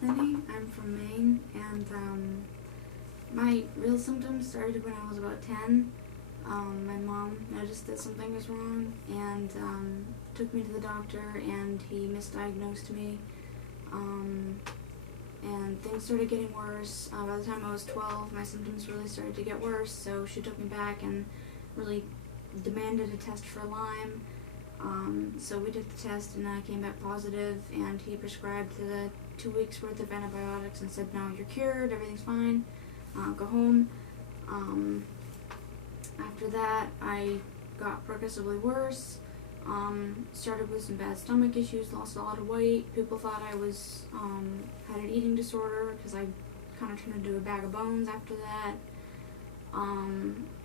Bethany. I'm from Maine, and my real symptoms started when I was about 10. My mom noticed that something was wrong and took me to the doctor, and he misdiagnosed me. And things started getting worse. By the time I was 12, my symptoms really started to get worse, so she took me back and really demanded a test for Lyme. So we did the test, and I came back positive, and he prescribed the 2 weeks worth of antibiotics and said, no, you're cured, everything's fine, go home. After that, I got progressively worse, started with some bad stomach issues, lost a lot of weight. People thought I was, had an eating disorder, because I kind of turned into a bag of bones after that.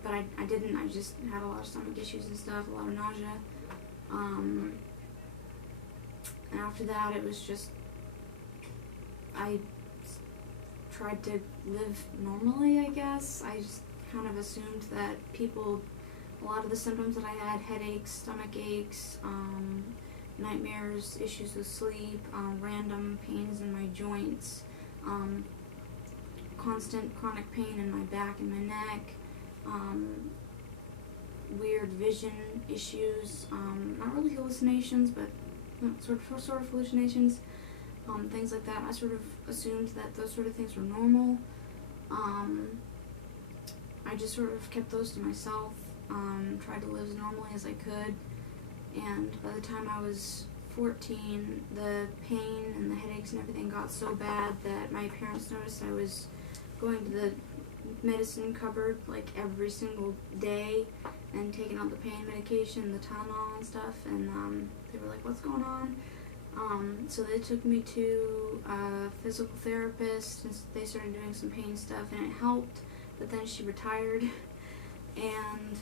But I didn't. I just had a lot of stomach issues and stuff, a lot of nausea. And after that, it was just, I tried to live normally, I guess. I just kind of assumed that a lot of the symptoms that I had, headaches, stomach aches, nightmares, issues with sleep, random pains in my joints, constant chronic pain in my back and my neck, weird vision issues, not really hallucinations, but sort of hallucinations, things like that. I sort of assumed that those sort of things were normal. I just sort of kept those to myself, tried to live as normally as I could, and by the time I was 14, the pain and the headaches and everything got so bad that my parents noticed I was going to the medicine cupboard like every single day and taking out the pain medication, the Tylenol and stuff, and they were like, what's going on? So they took me to a physical therapist, and they started doing some pain stuff, and it helped, but then she retired, and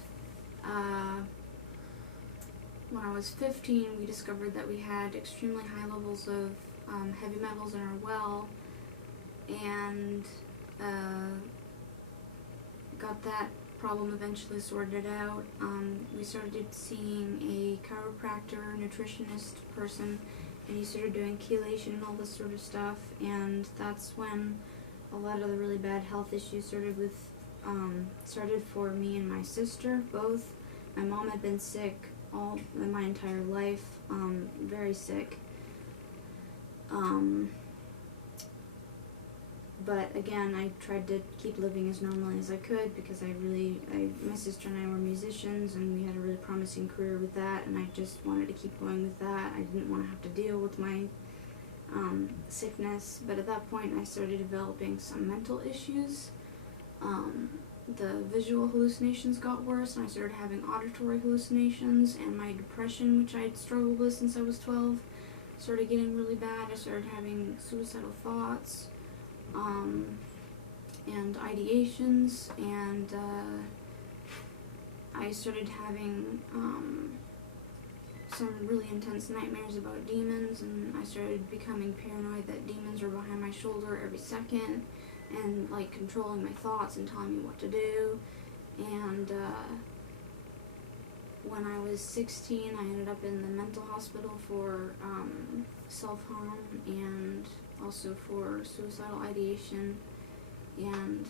when I was 15, we discovered that we had extremely high levels of heavy metals in our well, and got that problem eventually sorted out. We started seeing a chiropractor, nutritionist person, and he started doing chelation and all this sort of stuff, and that's when a lot of the really bad health issues started for me and my sister, both. My mom had been sick my entire life, very sick. But again, I tried to keep living as normally as I could, because my sister and I were musicians, and we had a really promising career with that, and I just wanted to keep going with that. I didn't want to have to deal with my sickness, but at that point I started developing some mental issues. The visual hallucinations got worse, and I started having auditory hallucinations, and my depression, which I had struggled with since I was 12, started getting really bad. I started having suicidal thoughts, and ideations, and I started having some really intense nightmares about demons, and I started becoming paranoid that demons were behind my shoulder every second, and like controlling my thoughts and telling me what to do. And when I was 16, I ended up in the mental hospital for self-harm and also for suicidal ideation, and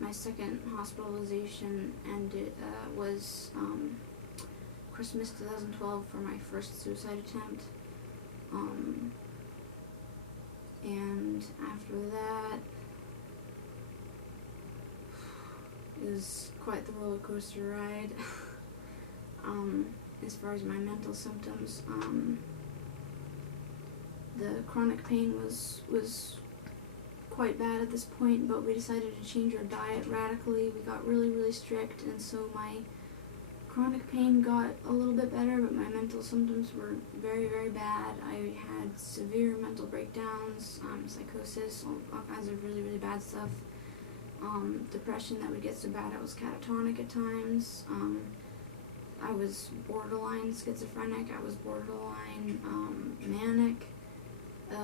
my second hospitalization was Christmas 2012 for my first suicide attempt, and after that it was quite the roller coaster ride. As far as my mental symptoms, the chronic pain was quite bad at this point, but we decided to change our diet radically. We got really, really strict, and so my chronic pain got a little bit better, but my mental symptoms were very, very bad. I had severe mental breakdowns, psychosis, all kinds of really, really bad stuff. Depression that would get so bad I was catatonic at times. I was borderline schizophrenic. I was borderline manic. I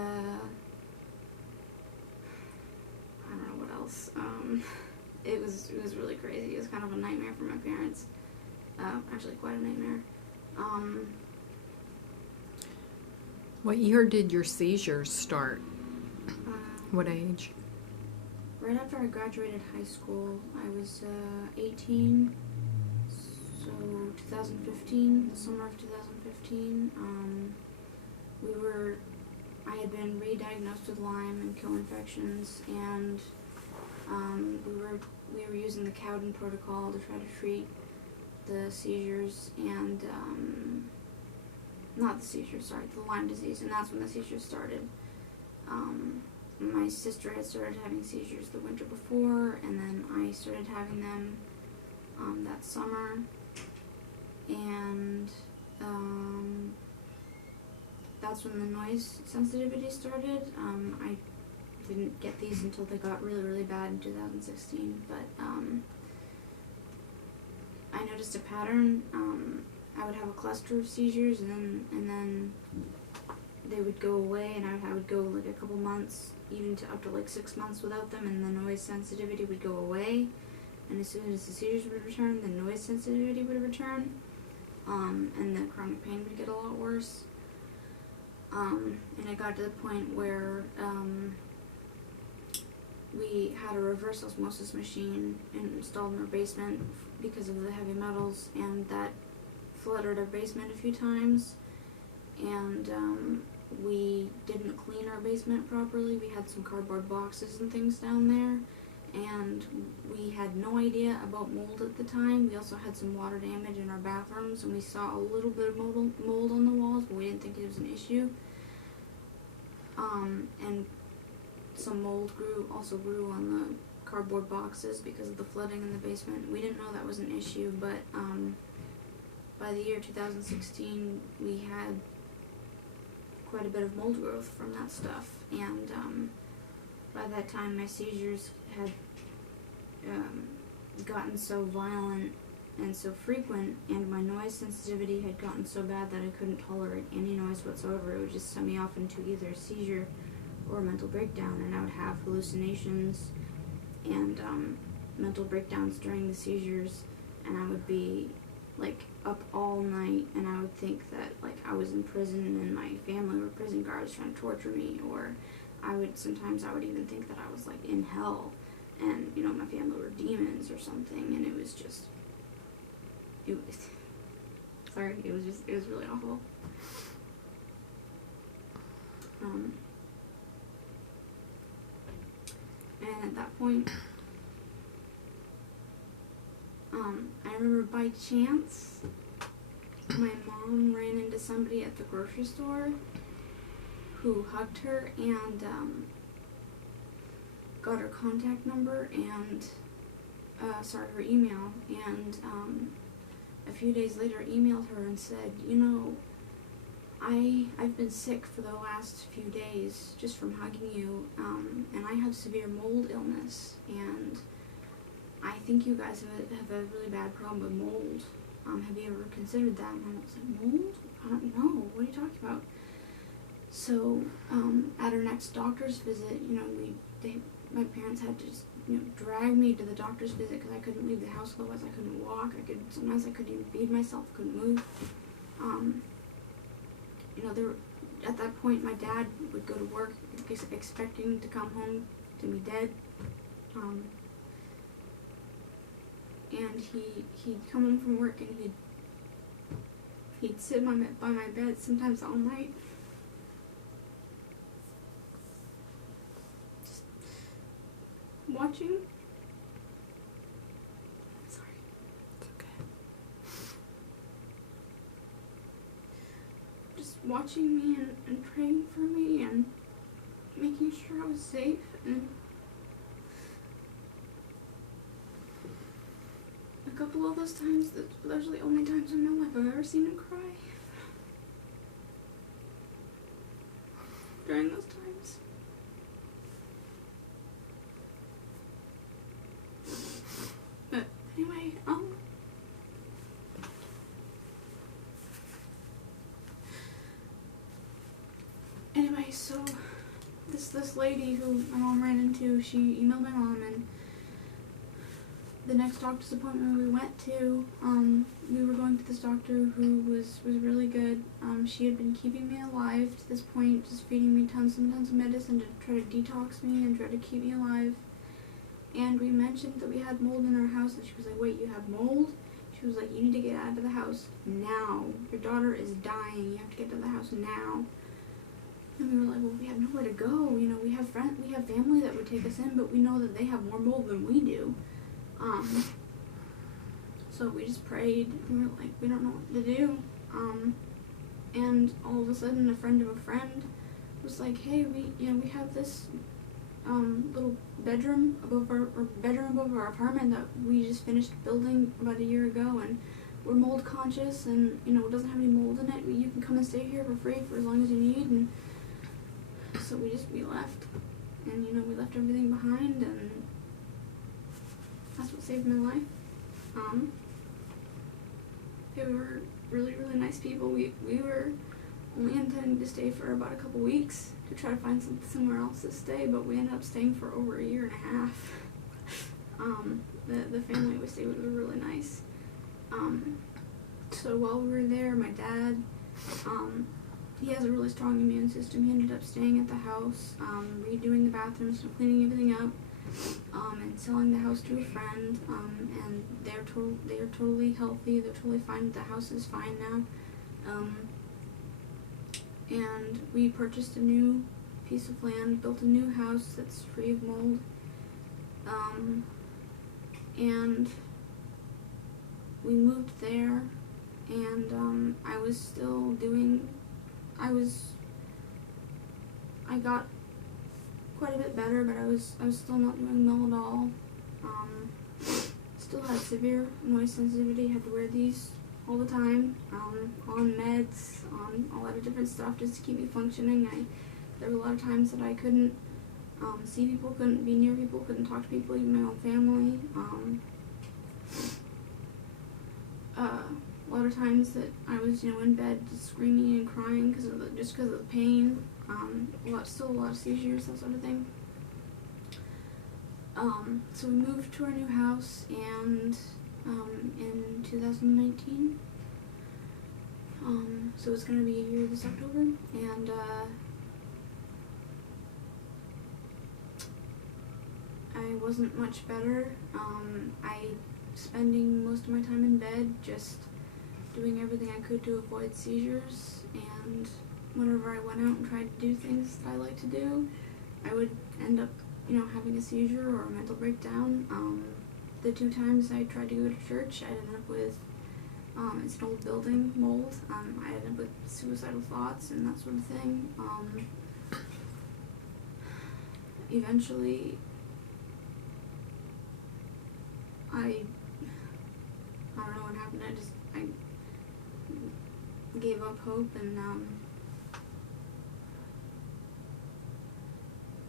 don't know what else. It was really crazy. It was kind of a nightmare for my parents. Actually, quite a nightmare. What year did your seizures start? What age? Right after I graduated high school, I was 18, so 2015, the summer of 2015, I had been re-diagnosed with Lyme and co-infections, and we were using the Cowden protocol to try to treat the seizures and, not the seizures, sorry, the Lyme disease, and that's when the seizures started. My sister had started having seizures the winter before, and then I started having them that summer, and that's when the noise sensitivity started. I didn't get these until they got really, really bad in 2016, but I noticed a pattern. I would have a cluster of seizures, and then they would go away, and I would go like a couple months, even to up to like 6 months without them, and the noise sensitivity would go away. And as soon as the seizures would return, the noise sensitivity would return, and the chronic pain would get a lot worse. And it got to the point where we had a reverse osmosis machine installed in our basement because of the heavy metals, and that flooded our basement a few times. And we didn't clean our basement properly. We had some cardboard boxes and things down there, and we had no idea about mold at the time. We also had some water damage in our bathrooms, and we saw a little bit of mold on the walls, but we didn't think it was an issue. And some mold also grew on the cardboard boxes because of the flooding in the basement. We didn't know that was an issue, but by the year 2016, we had quite a bit of mold growth from that stuff, and by that time my seizures had gotten so violent and so frequent, and my noise sensitivity had gotten so bad that I couldn't tolerate any noise whatsoever. It would just send me off into either a seizure or a mental breakdown, and I would have hallucinations and mental breakdowns during the seizures, and I would be like up all night, and I would think that like I was in prison and my family were prison guards trying to torture me, or sometimes I would even think that I was like in hell, and you know, my family were demons or something, and it was really awful. And at that point, I remember by chance, my mom ran into somebody at the grocery store who hugged her and got her contact number and, her email, and a few days later emailed her and said, you know, I've been sick for the last few days just from hugging you, and I have severe mold illness, and I think you guys have a really bad problem with mold. Have you ever considered that? And I was like, mold? I don't know. What are you talking about? So, at our next doctor's visit, you know, my parents had to just, you know, drag me to the doctor's visit because I couldn't leave the house, otherwise I couldn't walk. Sometimes I couldn't even feed myself, couldn't move. You know, at that point, my dad would go to work expecting to come home to me dead. And he'd come home from work and he'd sit by my bed sometimes all night, just watching. Sorry. It's okay. Just watching me and praying for me and making sure I was safe. And a couple of those times, those are the only times in my life I've ever seen him cry. During those times. But anyway, so this lady who my mom ran into, she emailed my mom, and the next doctor's appointment we went to, we were going to this doctor who was really good. She had been keeping me alive to this point, just feeding me tons and tons of medicine to try to detox me and try to keep me alive. And we mentioned that we had mold in our house, and she was like, "Wait, you have mold?" She was like, "You need to get out of the house now. Your daughter is dying. You have to get to the house now." And we were like, "Well, we have nowhere to go. You know, we have family that would take us in, but we know that they have more mold than we do." So we just prayed, and we were like, we don't know what to do. And all of a sudden, a friend of a friend was like, "Hey, we have this little bedroom above our apartment that we just finished building about a year ago, and we're mold conscious, and it doesn't have any mold in it. You can come and stay here for free for as long as you need." And so we left, and we left everything behind, and that's what saved my life. They were really, really nice people. We were only intending to stay for about a couple weeks to try to find somewhere else to stay, but we ended up staying for over a year and a half. The family we stayed with were really nice. So while we were there, my dad, he has a really strong immune system. He ended up staying at the house, redoing the bathrooms and cleaning everything up, and selling the house to a friend, and they're totally healthy. They're totally fine. The house is fine now. And we purchased a new piece of land, built a new house that's free of mold, and we moved there, and I was still doing, I got quite a bit better, but I was still not doing well at all. Still had severe noise sensitivity, had to wear these all the time, on meds, on a lot of different stuff just to keep me functioning. There were a lot of times that I couldn't see people, couldn't be near people, couldn't talk to people, even my own family. A lot of times that I was, in bed just screaming and crying because of the pain. Still a lot of seizures, that sort of thing. So we moved to our new house, and in 2019. So it's going to be a year this October, and I wasn't much better. I spending most of my time in bed, just doing everything I could to avoid seizures, and whenever I went out and tried to do things that I like to do, I would end up, having a seizure or a mental breakdown. The 2 times I tried to go to church, I ended up with, it's an old building, mold. I ended up with suicidal thoughts and that sort of thing. Eventually, I don't know what happened. I gave up hope, and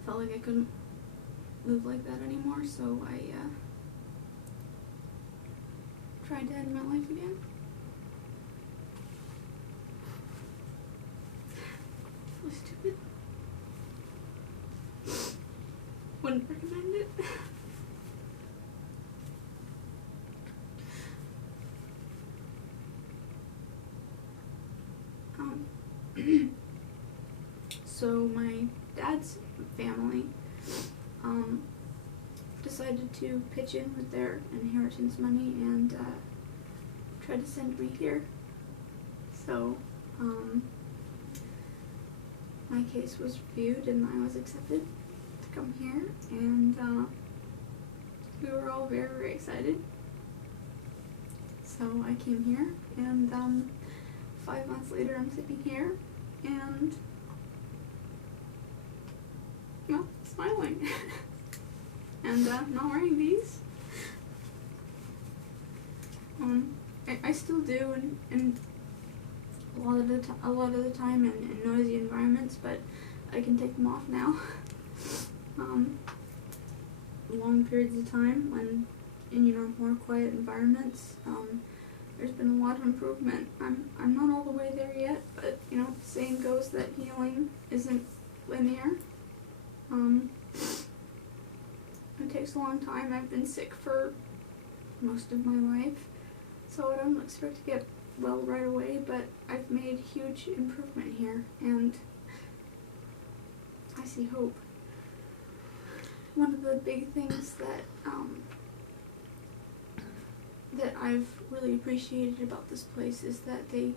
felt like I couldn't live like that anymore, so I tried to end my life again. It was stupid. Wouldn't recommend it. So my dad's family decided to pitch in with their inheritance money and try to send me here. So my case was reviewed and I was accepted to come here, and we were all very, very excited. So I came here, and 5 months later I'm sitting here and smiling and not wearing these. I still do in a lot of the time in noisy environments, but I can take them off now. Long periods of time when in more quiet environments, there's been a lot of improvement. I'm not all the way there yet, but the saying goes that healing isn't linear. It takes a long time. I've been sick for most of my life, so I don't expect to get well right away, but I've made huge improvement here, and I see hope. One of the big things that that I've really appreciated about this place is that you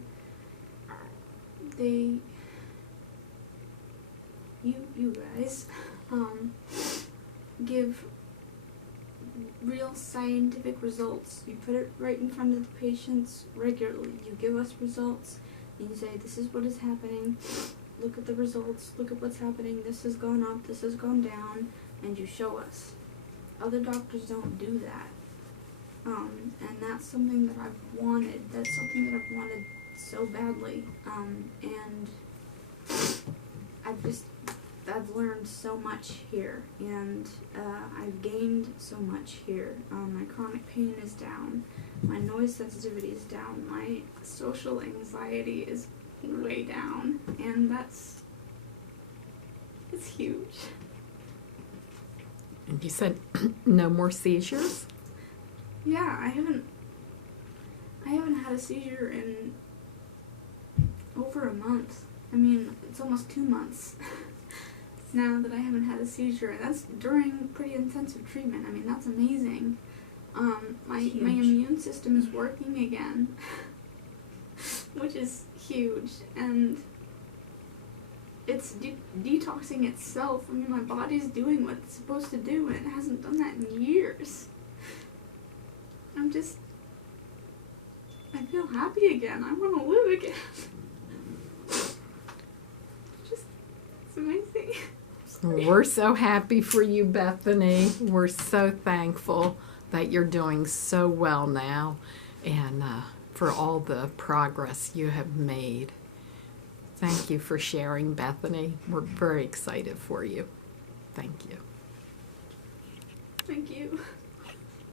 guys give real scientific results. You put it right in front of the patients regularly. You give us results and you say, this is what is happening, look at the results, look at what's happening, this has gone up, this has gone down, and you show us. Other doctors don't do that. And that's something that I've wanted. That's something that I've wanted so badly. And I've learned so much here, and I've gained so much here. My chronic pain is down, my noise sensitivity is down, my social anxiety is way down, and it's huge. And you said no more seizures? Yeah, I haven't had a seizure in over a month. I mean, it's almost 2 months now that I haven't had a seizure, and that's during pretty intensive treatment. I mean, that's amazing. My immune system is working again, which is huge, and it's detoxing itself. I mean, my body's doing what it's supposed to do, and it hasn't done that in years. I feel happy again. I want to live again. It's amazing. We're so happy for you, Bethany. We're so thankful that you're doing so well now, and for all the progress you have made. Thank you for sharing, Bethany. We're very excited for you. Thank you. Thank you.